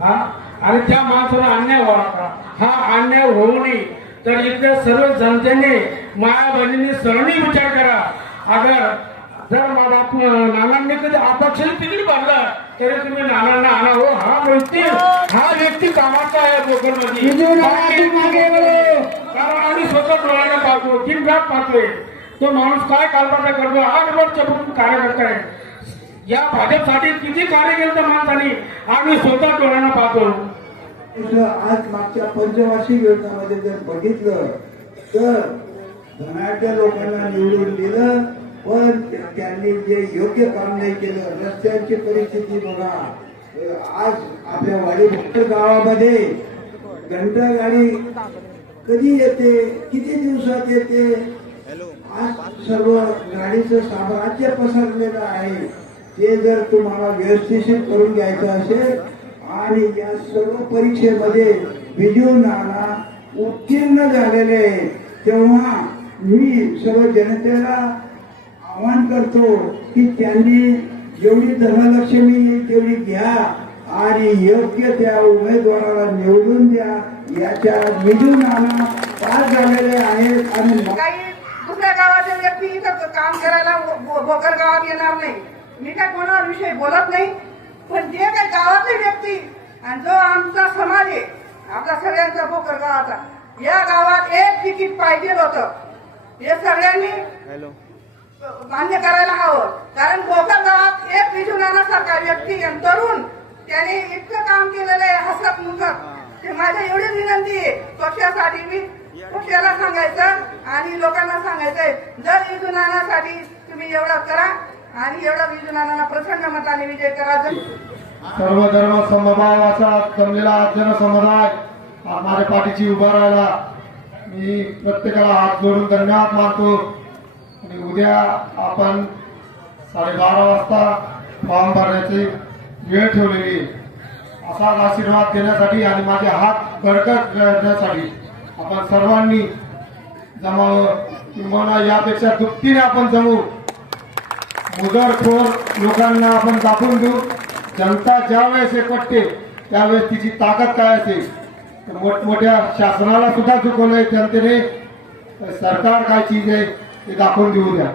हा आणि त्या माणसाला अन्याय व्हावा का? हा अन्याय होऊ नये तर इथल्या सर्व जनतेने माया बहिणींनी सरणी विचार करा. अगर जर बाप नानांनी कधी अपक्षाने तिकीट भरलं तरी तुम्ही नानांना आणा. हो हा व्यक्ती कामाचा आहे भोकरमध्ये. कारण आम्ही स्वतः डोळ्याने पाहतो, दिन रात पाहतोय तो माणूस काय कालबाटा करतो. 8 वर्ष कार्यकर्ता आहे. या भाजपसाठी किती कार्य केलं त्या माणसाने आम्ही स्वतः डोळ्याने पाहतो. आज मागच्या पंचवार्षिक योजनामध्ये जर बघितलं तर धनाढ्य लोकांना निवडून दिलं, पण त्यांनी जे योग्य काम नाही केलं. रस्त्यांची परिस्थिती बघा. आज आपल्या वाडीभोकर गावामध्ये घंटा गाडी कधी येते, किती दिवसात येते. आज सर्व गाडीचं साम्राज्य पसरलेलं आहे. ते जर तुम्हाला व्यवस्थित करून घ्यायचं असेल आणि या सर्व परीक्षेमध्ये बिजू नाना उत्तीर्ण झालेले, तेव्हा मी सर्व जनतेला आवाहन करतो की त्यांनी जेवढी धनलक्ष्मी येईल तेवढी घ्या आणि योग्य त्या उमेदवाराला निवडून द्या. याच्या बिजू नाना पास झालेले आहेत आणि काही दुसऱ्या गावातील व्यक्ती इथं काम करायला भोकर गावात येणार नाही. मी काय कोणावर विषय बोलत नाही, पण जे काही गावातले व्यक्ती आणि जो आमचा समाज आहे आपला सगळ्यांचा भोकर गावाचा, या गावात एक तिकीट पाहिजे होतं. हे सगळ्यांनी मान्य करायला हवं. कारण भोकर गावात एक बिजू नानासारखा व्यक्ती आणि तरुण त्याने इतकं काम केलेलं आहे हसत मुखत. ते माझ्या एवढीच विनंती आहे पक्षासाठी, मी पक्षाला सांगायचं आणि लोकांना सांगायचंय, जर बिजू नानासाठी तुम्ही एवढं करा आणि एवढं बिजू नानांना प्रचंड मताने विजय करा. सर्व धर्म समभाव असा जमलेला जनसमुदाय हमारे पाठीची उभा राहिला. मी प्रत्येकाला हात जोडून धन्यवाद मानतो. आणि उद्या आपण 12:30 वाजता फॉर्म भरण्याची वेळ ठेवलेली. असाच आशीर्वाद देण्यासाठी आणि माझे हात बळकट करण्यासाठी आपण सर्वांनी जमावं. किंवा यापेक्षा दुपटीने आपण जमू. मुजरखोर लोकांना आपण दाखवून देऊ. जनता ज्यावेळेस एकवटते त्यावेळेस तिची ताकद काय असेल. मोठमोठ्या शासनाला सुद्धा चुकवलंय जनतेने. सरकार काय चीज आहे ते दाखवून देऊ द्या.